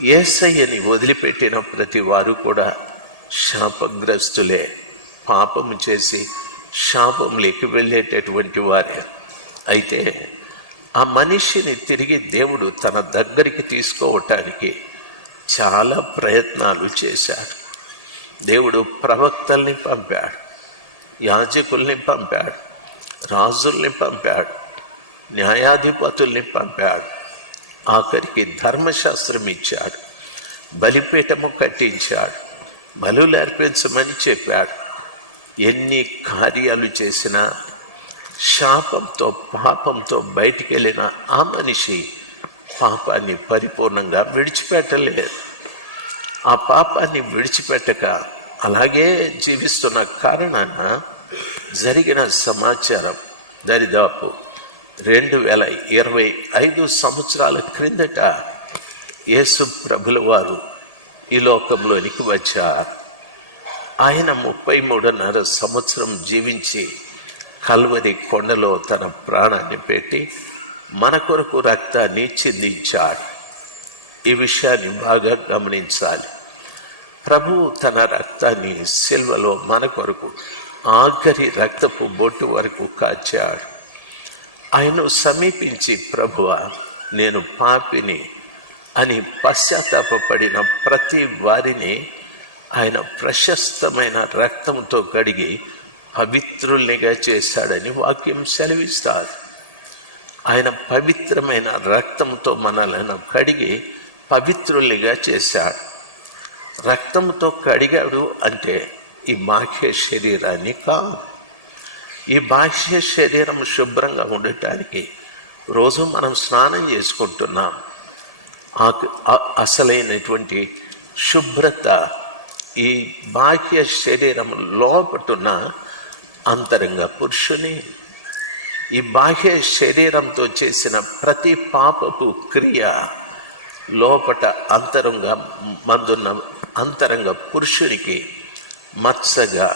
యేసయ్యని వదిలిపెట్టిన ప్రతి వారు కూడా శాపగ్రస్తులే. పాపము చేసి శాపంలోకి వెళ్ళేటటువంటి వారే. అయితే ఆ మనిషిని తిరిగి దేవుడు తన దగ్గరికి తీసుకోవటానికి చాలా ప్రయత్నాలు చేశాడు. దేవుడు ప్రవక్తల్ని పంపాడు, యాజకుల్ని పంపాడు, రాజుల్ని పంపాడు, న్యాయాధిపతుల్ని పంపాడు, ఆఖరికి ధర్మశాస్త్రం ఇచ్చాడు, బలిపీఠము కట్టించాడు, బలులు అర్పించమని చెప్పాడు. ఎన్ని కార్యాలు చేసినా శాపంతో పాపంతో బయటికి వెళ్ళిన ఆ మనిషి పాపాన్ని పరిపూర్ణంగా విడిచిపెట్టలేదు. ఆ పాపాన్ని విడిచిపెట్టక అలాగే జీవిస్తున్న కారణాన జరిగిన సమాచారం దరిదాపు 2025 సంవత్సరాల క్రిందట యేసు ప్రభుల వారు ఈ లోకంలోనికి వచ్చారు. ఆయన 33.5 సంవత్సరం జీవించి కల్వరి కొండలో తన ప్రాణాన్ని పెట్టి మన కొరకు రక్తాన్ని చిందించాడు. ఈ విషయాన్ని బాగా గమనించాలి. ప్రభువు తన రక్తాన్ని సిల్వలో మన కొరకు ఆఖరి రక్తపు బొట్టు వరకు కాచాడు. ఆయన సమీపించి, ప్రభువా నేను పాపిని అని పశ్చాత్తాపపడిన ప్రతి వారిని ఆయన ప్రశస్తమైన రక్తంతో కడిగి పవిత్రుల్నిగా చేశాడని వాక్యం సెలవిస్తారు. ఆయన పవిత్రమైన రక్తంతో మనల్ని కడిగి పవిత్రుల్నిగా చేశాడు. రక్తంతో కడిగాడు అంటే ఈ బాహ్య శరీరాన్ని కాదు. ఈ బాహ్య శరీరం శుభ్రంగా ఉండటానికి రోజు మనం స్నానం చేసుకుంటున్నాం. అసలైనటువంటి శుభ్రత ఈ బాహ్య శరీరం లోపటున్న అంతరంగ పురుషుని. ఈ బాహ్య శరీరంతో చేసిన ప్రతి పాపపు క్రియ లోపట మందున్న అంతరంగ పురుషునికి మత్సగా,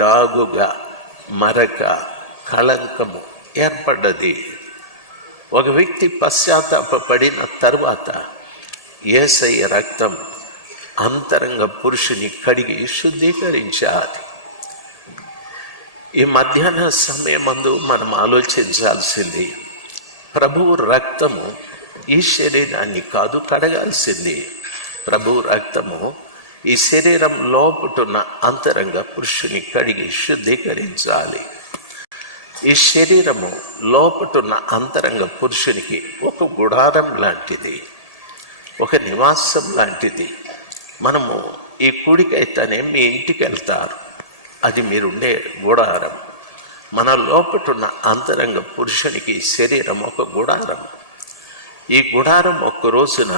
డాగుగా, మరక, కళంకము ఏర్పడ్డది. ఒక వ్యక్తి పశ్చాత్తాపడిన తరువాత యేసయ్య రక్తం అంతరంగ పురుషుని కడిగి శుద్ధీకరించాలి. ఈ మధ్యాహ్న సమయమందు మనం ఆలోచించాల్సింది, ప్రభువు రక్తము ఈ శరీరాన్ని కాదు కడగాల్సింది. ప్రభువు రక్తము ఈ శరీరం లోపటున్న అంతరంగ పురుషుని కడిగి శుద్ధీకరించాలి. ఈ శరీరము లోపటున్న అంతరంగ పురుషునికి ఒక గుడారం లాంటిది, ఒక నివాసం లాంటిది. మనము ఈ కూడికైతేనే మీ ఇంటికి వెళ్తారు, అది మీరుండే గుడారం. మన లోపటున్న అంతరంగ పురుషునికి శరీరం ఒక గుడారం. ఈ గుడారం ఒక్క రోజున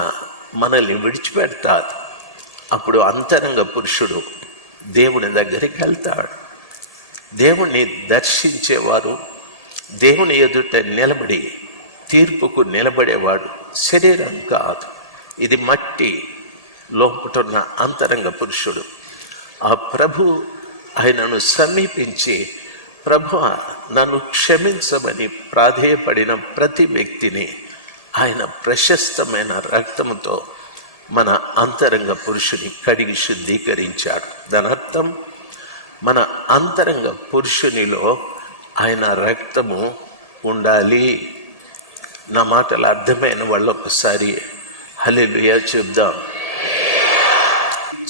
మనల్ని విడిచిపెడతాడు. అప్పుడు అంతరంగ పురుషుడు దేవుని దగ్గరికి వెళ్తాడు. దేవుణ్ణి దర్శించేవారు, దేవుని ఎదుట నిలబడి తీర్పుకు నిలబడేవాడు శరీరం కాదు, ఇది మట్టి. లోపటున్న అంతరంగ పురుషుడు. ఆ ప్రభు ఆయనను సమీపించి, ప్రభువా నన్ను క్షమించమని ప్రాధేయపడిన ప్రతి వ్యక్తిని ఆయన ప్రశస్తమైన రక్తంతో మన అంతరంగ పురుషుని కడిగి శుద్ధీకరించాడు. దాని అర్థం మన అంతరంగ పురుషునిలో ఆయన రక్తము ఉండాలి. నా మాటలు అర్థమైన వాళ్ళు ఒకసారి హల్లెలూయా చెప్దాం.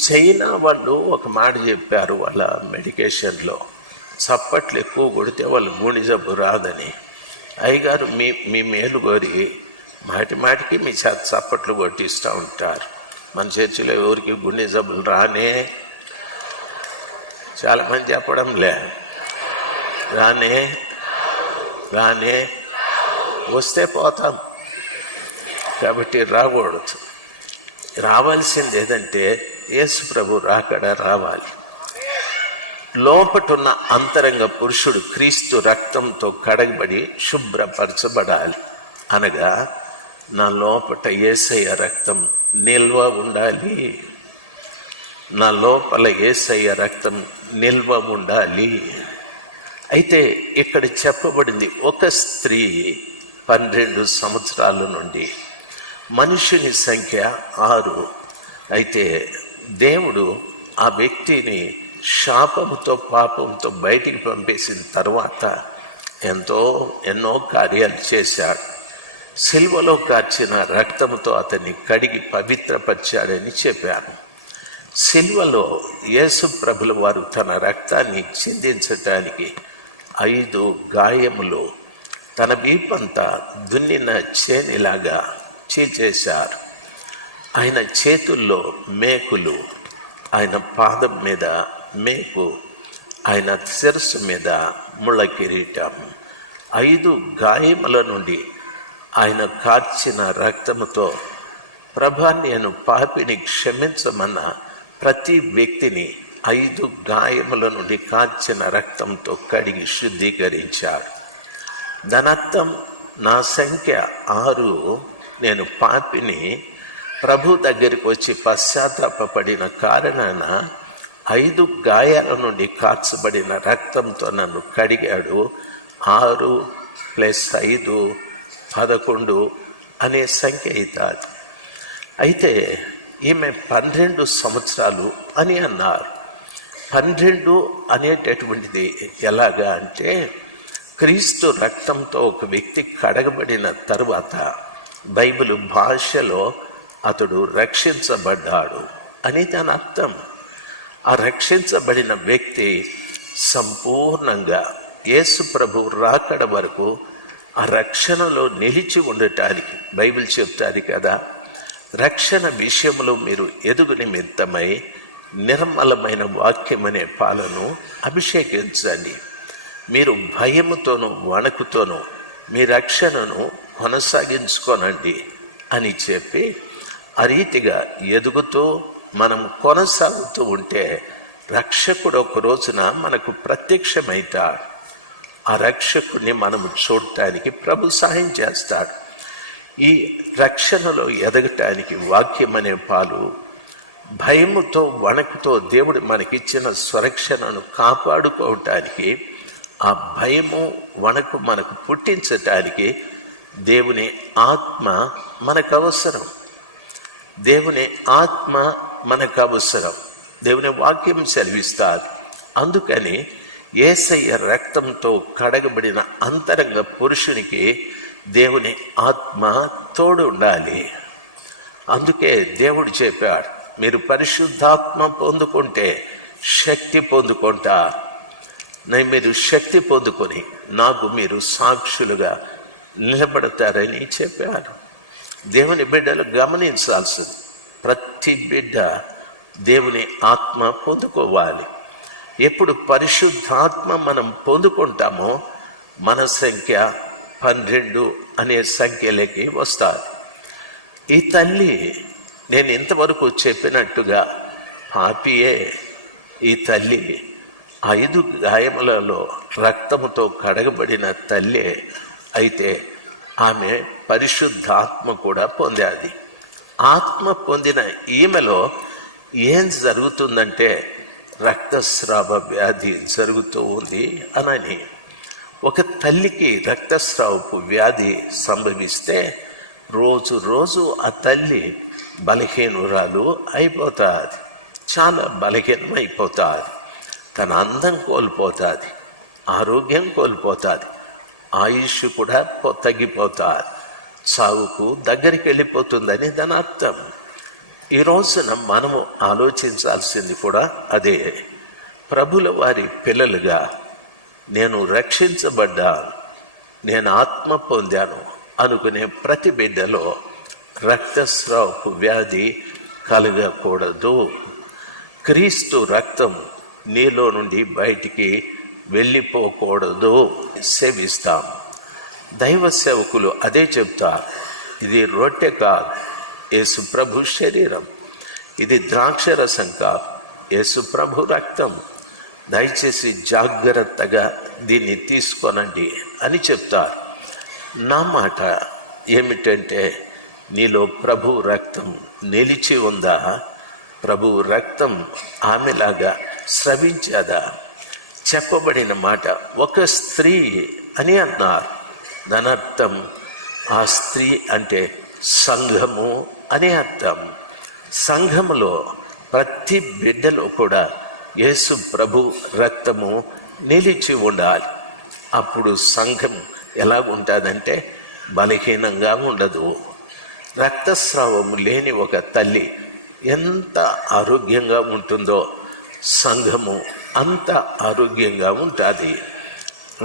చైనా వాళ్ళు ఒక మాట చెప్పారు వాళ్ళ మెడికేషన్లో, చప్పట్లు ఎక్కువ కొడితే వాళ్ళు గుండె జబ్బు రాదని. అయ్యగారు మీ మేలు కోరి మాటికి మీ చప్పట్లు కొట్టిస్తూ ఉంటారు. మన చర్చిలో ఎవరికి గుండె జబ్బులు రానే, చాలామంది చెప్పడంలే, రానే వస్తే పోతాం. కాబట్టి రాకూడదు. రావాల్సింది ఏదంటే యేసు ప్రభు రాకడ రావాలి. లోపటున్న అంతరంగ పురుషుడు క్రీస్తు రక్తంతో కడగబడి శుభ్రపరచబడాలి. అనగా నా లోపట యేసయ్య రక్తం నిల్వ ఉండాలి, నా లోపల యేసయ్య రక్తం నిల్వ ఉండాలి. అయితే ఇక్కడ చెప్పబడింది, ఒక స్త్రీ 12 సంవత్సరాల నుండి మనుషుని సంఖ్య 6. అయితే దేవుడు ఆ వ్యక్తిని శాపముతో పాపంతో బయటికి పంపేసిన తర్వాత ఎన్నో కార్యాలు చేశాడు. సిలువలో కార్చిన రక్తముతో అతన్ని కడిగి పవిత్రపరిచాడని చెప్పాను. సిలువలో యేసు ప్రభుల వారు తన రక్తాన్ని చిందించటానికి 5 గాయములు తన వీపంతా దున్నిన చేనిలాగా చేశారు. ఆయన చేతుల్లో మేకులు, ఆయన పాదం మీద మేకు, ఆయన శిరస్సు మీద ముళ్ళ కిరీటం. 5 గాయముల నుండి ఆయన కార్చిన రక్తముతో ప్రభా నేను పాపిని క్షమించమన్న ప్రతి వ్యక్తిని 5 గాయముల నుండి కార్చిన రక్తంతో కడిగి శుద్ధీకరించాడు. దానర్థం నా సంఖ్య 6. నేను పాపిని ప్రభు దగ్గరికి వచ్చి పశ్చాత్తాపడిన కారణాన 5 గాయాల నుండి కార్చబడిన రక్తంతో నన్ను కడిగాడు. 6 + 5 11 అనే సంఖ్య అవుతుంది. అయితే ఈమె 12 సంవత్సరాలు అని అన్నారు. 12 అనేటటువంటిది ఎలాగా అంటే, క్రీస్తు రక్తంతో ఒక వ్యక్తి కడగబడిన తరువాత బైబిల్ భాషలో అతడు రక్షించబడ్డాడు అని దాని అర్థం. ఆ రక్షించబడిన వ్యక్తి సంపూర్ణంగా యేసు ప్రభు రాకడ వరకు ఆ రక్షణలో నిలిచి ఉండటానికి బైబిల్ చెప్తారు కదా, రక్షణ విషయంలో మీరు ఎదుగు నిమిత్తమై నిర్మలమైన వాక్యం అనే పాలను అభిషేకించండి. మీరు భయముతోనూ వణుకుతోనూ మీ రక్షణను కొనసాగించుకోనండి అని చెప్పి, ఆ రీతిగా ఎదుగుతూ మనం కొనసాగుతూ ఉంటే రక్షకుడు ఒక రోజున మనకు ప్రత్యక్షమవుతాడు. ఆ రక్షకుడిని మనము చూడటానికి ప్రభు సహాయం చేస్తాడు. ఈ రక్షణలో ఎదగటానికి వాక్యం అనే పాలు, భయముతో వణకుతో దేవుడు మనకిచ్చిన స్వరక్షణను కాపాడుకోవటానికి, ఆ భయము వణకు మనకు పుట్టించటానికి దేవుని ఆత్మ మనకు అవసరం. దేవుని ఆత్మ మనకు అవసరం. దేవుని వాక్యం సెలవిస్తారు. అందుకని యేసయ్య రక్తంతో కడగబడిన అంతరంగ పురుషునికి దేవుని ఆత్మ తోడు ఉండాలి. అందుకే దేవుడు చెప్పాడు, మీరు పరిశుద్ధాత్మ పొందుకుంటే శక్తి పొందుకుంటారు. మీరు శక్తి పొందుకొని నాకు మీరు సాక్షులుగా నిలబడతారని చెప్పారు. దేవుని బిడ్డలు గమనించాల్సింది, ప్రతి బిడ్డ దేవుని ఆత్మ పొందుకోవాలి. ఎప్పుడు పరిశుద్ధాత్మ మనం పొందుకుంటామో మన సంఖ్య 12 అనే సంఖ్యలోకి వస్తారు. ఈ తల్లి నేను ఇంతవరకు చెప్పినట్టుగా పాపియే. ఈ తల్లి 5 గాయములలో రక్తముతో కడగబడిన తల్లి అయితే ఆమె పరిశుద్ధాత్మ కూడా పొందాది. ఆత్మ పొందిన ఈమెలో ఏం జరుగుతుందంటే రక్తస్రావ వ్యాధి జరుగుతూ ఉంది అనని. ఒక తల్లికి రక్తస్రావపు వ్యాధి సంభవిస్తే రోజు రోజు ఆ తల్లి బలహీనురాలు అయిపోతుంది. చాలా బలహీనం అయిపోతుంది. తన అందం కోల్పోతుంది, ఆరోగ్యం కోల్పోతుంది, ఆయుష్ కూడా తగ్గిపోతుంది, సావుకు దగ్గరికి వెళ్ళిపోతుందని దాని అర్థం. ఈ రోజున మనము ఆలోచించాల్సింది కూడా అదే. ప్రభుల వారి పిల్లలుగా నేను రక్షించబడ్డాను, నేను ఆత్మ పొందాను అనుకునే ప్రతి బిడ్డలో రక్తస్రావపు వ్యాధి కలగకూడదు. క్రీస్తు రక్తం నీలో నుండి బయటికి వెళ్ళిపోకూడదు. సేవిస్తాం. దైవ సేవకులు అదే చెప్తారు, ఇది రొట్టె కాదు, యేసు ప్రభు శరీరం. ఇది ద్రాక్షరసం కాదు, యేసు ప్రభు రక్తం. దయచేసి జాగ్రత్తగా దీన్ని తీసుకోనండి అని చెప్తారు. నా మాట ఏమిటంటే, నీలో ప్రభు రక్తం నిలిచి ఉందా? ప్రభు రక్తం ఆమెలాగా స్రవించదా? చెప్పబడిన మాట ఒక స్త్రీ అని అన్నారు. దాని అర్థం ఆ స్త్రీ అంటే సంఘము అని అర్థం. సంఘములో ప్రతి బిడ్డలో కూడా యేసు ప్రభు రక్తము నిలిచి ఉండాలి. అప్పుడు సంఘం ఎలా ఉంటుందంటే బలహీనంగా ఉండదు. రక్తస్రావము లేని ఒక తల్లి ఎంత ఆరోగ్యంగా ఉంటుందో సంఘము అంత ఆరోగ్యంగా ఉంటుంది.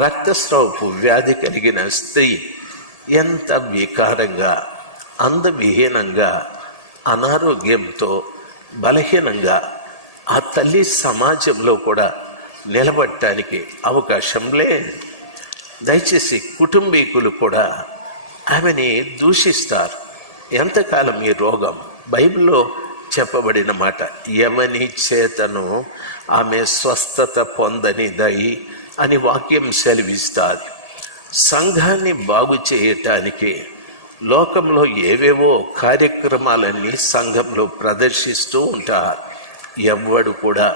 రక్తస్రావపు వ్యాధి కలిగిన స్త్రీ ఎంత వికారంగా, అందవిహీనంగా, అనారోగ్యంతో, బలహీనంగా ఆ తల్లి సమాజంలో కూడా నిలబడటానికి అవకాశం లేదు. దయచేసి కుటుంబీకులు కూడా ఆమెని దూషిస్తారు. ఎంతకాలం ఈ రోగం? బైబిల్లో చెప్పబడిన మాట, ఎవని చేతను ఆమె స్వస్థత పొందనిదై అని వాక్యం సెలవిస్తారు. సంఘాన్ని బాగు చేయటానికి లోకంలో ఏవేవో కార్యక్రమాలన్నీ సంఘంలో ప్రదర్శిస్తూ ఉంటారు. ఎవ్వడు కూడా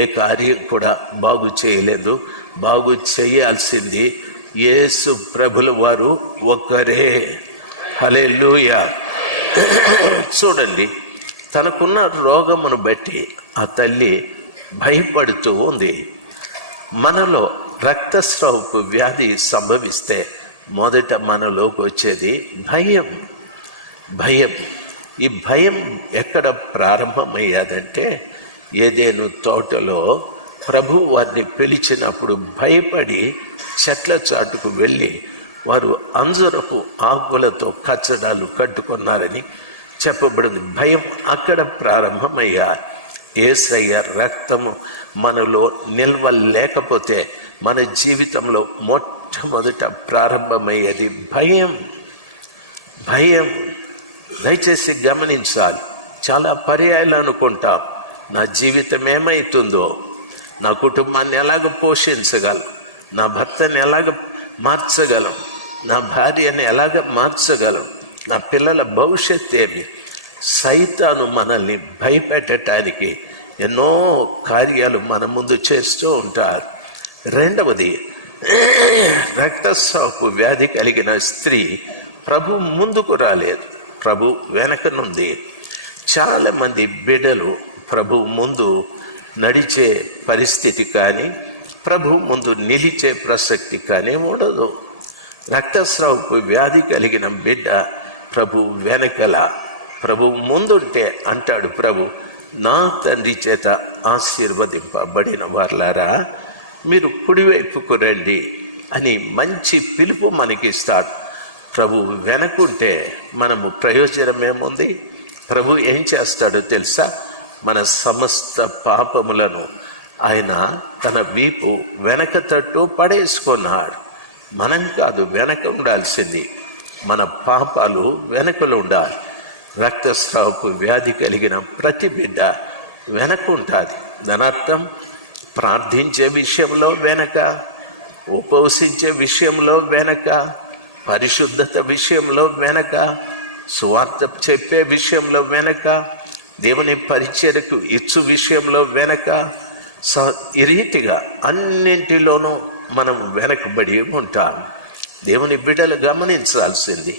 ఏ కార్యం కూడా బాగు చేయలేదు. బాగు చేయాల్సింది యేసు ప్రభుల వారు ఒక్కరే. హల్లెలూయా. చూడండి, తనకున్న రోగమును బట్టి ఆ తల్లి భయపడుతూ ఉంది. మనలో రక్తస్రావపు వ్యాధి సంభవిస్తే మొదట మనలోకి వచ్చేది భయం. భయం. ఈ భయం ఎక్కడ ప్రారంభమయ్యాదంటే ఏదెను తోటలో ప్రభు వారిని పిలిచినప్పుడు భయపడి చెట్ల చాటుకు వెళ్ళి వారు అంజరపు ఆకులతో కచ్చడాలు కట్టుకున్నారని చెప్పబడింది. భయం అక్కడ ప్రారంభమయ్యా. యేసయ్య రక్తము మనలో నిల్వ లేకపోతే మన జీవితంలో మొట్టమొదట ప్రారంభమయ్యేది భయం. భయం. దయచేసి గమనించాలి. చాలా పర్యాయాలు అనుకుంటాం, నా జీవితం ఏమవుతుందో, నా కుటుంబాన్ని ఎలాగ పోషించగలం, నా భర్తని ఎలాగ మార్చగలం, నా భార్యని ఎలాగ మార్చగలం, నా పిల్లల భవిష్యత్ ఏమి. సైతాను మనల్ని భయపెట్టడానికి ఎన్నో కార్యాలు మన ముందు చేస్తూ ఉంటారు. రెండవది, రక్తస్రావపు వ్యాధి కలిగిన స్త్రీ ప్రభు ముందుకు రాలేదు, ప్రభు వెనకనుంది. చాలామంది బిడ్డలు ప్రభు ముందు నడిచే పరిస్థితి కానీ ప్రభు ముందు నిలిచే ప్రసక్తి కానీ ఉండదు. రక్తస్రావపు వ్యాధి కలిగిన బిడ్డ ప్రభు వెనకల, ప్రభు ముందుంటే అంటాడు ప్రభు, నా తండ్రి చేత ఆశీర్వదింపబడిన వార్లారా మీరు కుడివైపుకు రండి అని మంచి పిలుపు మనకిస్తాడు. ప్రభు వెనకుంటే మనము ప్రయోజనం ఏముంది? ప్రభు ఏం చేస్తాడో తెలుసా? మన సమస్త పాపములను ఆయన తన వీపు వెనక తట్టు పడేసుకున్నాడు. మనం కాదు వెనక ఉండాల్సింది, మన పాపాలు వెనకలు ఉండాలి. రక్తస్రావపు వ్యాధి కలిగిన ప్రతి బిడ్డ వెనక ఉంటుంది. దాని అర్థం ప్రార్థించే విషయంలో వెనక, ఉపవసించే విషయంలో వెనక, పరిశుద్ధత విషయంలో వెనక, సువార్త చెప్పే విషయంలో వెనక, దేవుని పరిచర్యకు ఇచ్చు విషయంలో వెనక, ఈ రీతిగా అన్నింటిలోనూ మనం వెనకబడి ఉంటాం. దేవుని బిడ్డలు గమనించాల్సింది.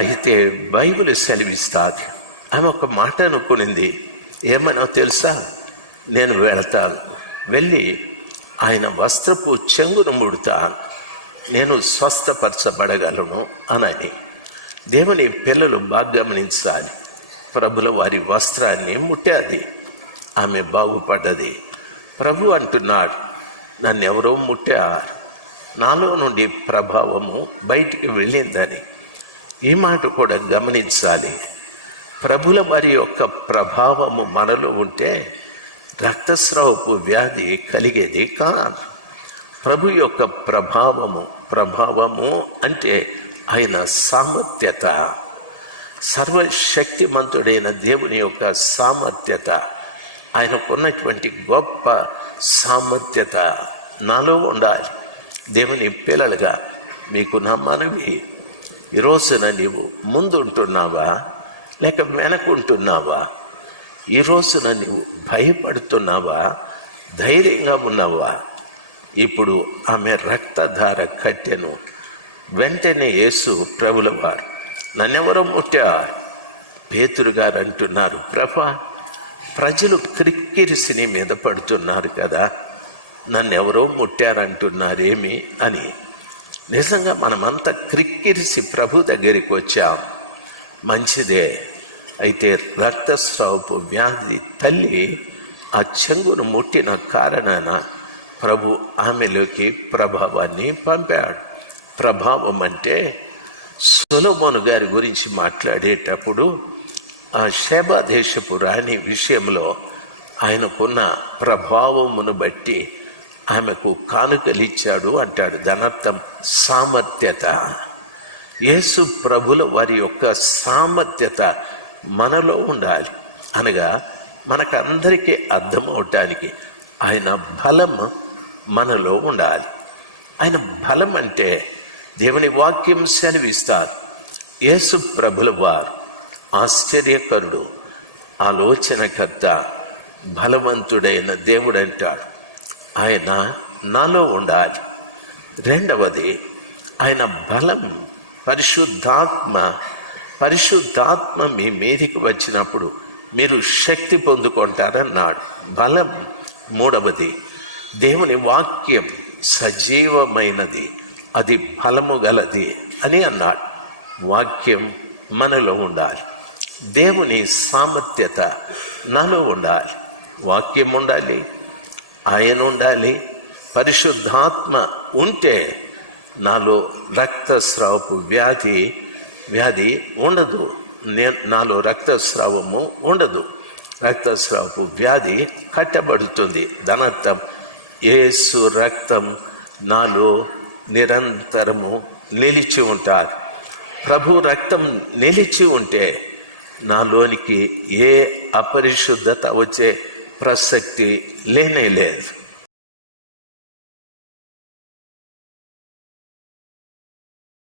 అయితే బైబిల్ సెలవిస్తాది. ఆమె ఒక మాట అనుకునింది, ఏమనో తెలుసా? నేను వెళతాను, వెళ్ళి ఆయన వస్త్రపు చెంగును ముడతాను, నేను స్వస్థపరచబడగలను అనని. దేవుని పిల్లలు బాగా గమనించాలి. ప్రభుల వారి వస్త్రాన్ని ముట్టాది, ఆమె బాగుపడ్డది. ప్రభు అంటున్నాడు, నన్ను ఎవరో ముట్టారు, నాలో నుండి ప్రభావము బయటికి వెళ్ళిందని. ఈ మాట కూడా గమనించాలి. ప్రభుల వారి యొక్క ప్రభావము మనలో ఉంటే రక్తస్రావపు వ్యాధి కలిగేది కాదు. ప్రభు యొక్క ప్రభావము అంటే ఆయన సామర్థ్యత, సర్వశక్తిమంతుడైన దేవుని యొక్క సామర్థ్యత, ఆయనకున్నటువంటి గొప్ప సామర్థ్యత నాలో ఉండాలి. దేవుని పిల్లలుగా మీకు నా మనవి, ఈరోజున నీవు ముందుంటున్నావా లేక వెనకుంటున్నావా? ఈ రోజున నీవు భయపడుతున్నావా, ధైర్యంగా ఉన్నావా? ఇప్పుడు ఆమె రక్తధార కట్టెను. వెంటనే యేసు ప్రభుల వారు నన్నెవరో ముట్టారు. పేతురు గారు అంటున్నారు, ప్రభా, ప్రజలు క్రిక్కిరిసి నీ మీద పడుతున్నారు కదా, నన్నెవరో ముట్టారంటున్నారేమి అని. నిజంగా మనమంతా క్రిక్కిరిసి ప్రభు దగ్గరికి వచ్చాం, మంచిదే. అయితే రక్తస్రావపు వ్యాధి తల్లి ఆ చెంగును ముట్టిన కారణాన ప్రభు ఆమెలోకి ప్రభావాన్ని పంపాడు. ప్రభావం అంటే సొలొమోను గారి గురించి మాట్లాడేటప్పుడు ఆ షేబా దేశపు రాణి విషయంలో ఆయనకున్న ప్రభావమును బట్టి ఆమెకు కానుకలిచ్చాడు అంటాడు. దానర్థం సామర్థ్యత. యేసు ప్రభుల వారి యొక్క సామర్థ్యత మనలో ఉండాలి. అనగా మనకందరికీ అర్థమవటానికి ఆయన బలం మనలో ఉండాలి. ఆయన బలం అంటే దేవుని వాక్యం సెలవిస్తారు. యేసు ప్రభుల వారు ఆశ్చర్యకరుడు, ఆలోచనకర్త, బలవంతుడైన దేవుడు అంటాడు. ఆయన నాలో ఉండాలి. రెండవది, ఆయన బలం పరిశుద్ధాత్మ మీ మీదికి వచ్చినప్పుడు మీరు శక్తి పొందుకుంటారన్నాడు. బలం. మూడవది, దేవుని వాక్యం సజీవమైనది, అది బలము గలది అని అన్నాడు. వాక్యం మనలో ఉండాలి. దేవుని సామర్థ్యత నాలో ఉండాలి. వాక్యం ఉండాలి, ఆయన ఉండాలి, పరిశుద్ధాత్మ ఉంటే నాలో రక్తస్రావపు వ్యాధి ఉండదు. నాలో రక్తస్రావము ఉండదు. రక్తస్రావపు వ్యాధి కట్టబడుతుంది. దానర్థం యేసు రక్తం నాలో నిరంతరము నిలిచి ఉంటారు. ప్రభు రక్తం నిలిచి ఉంటే నాలోనికి ఏ అపరిశుద్ధత వచ్చే ప్రసక్తి లేనే లేదు.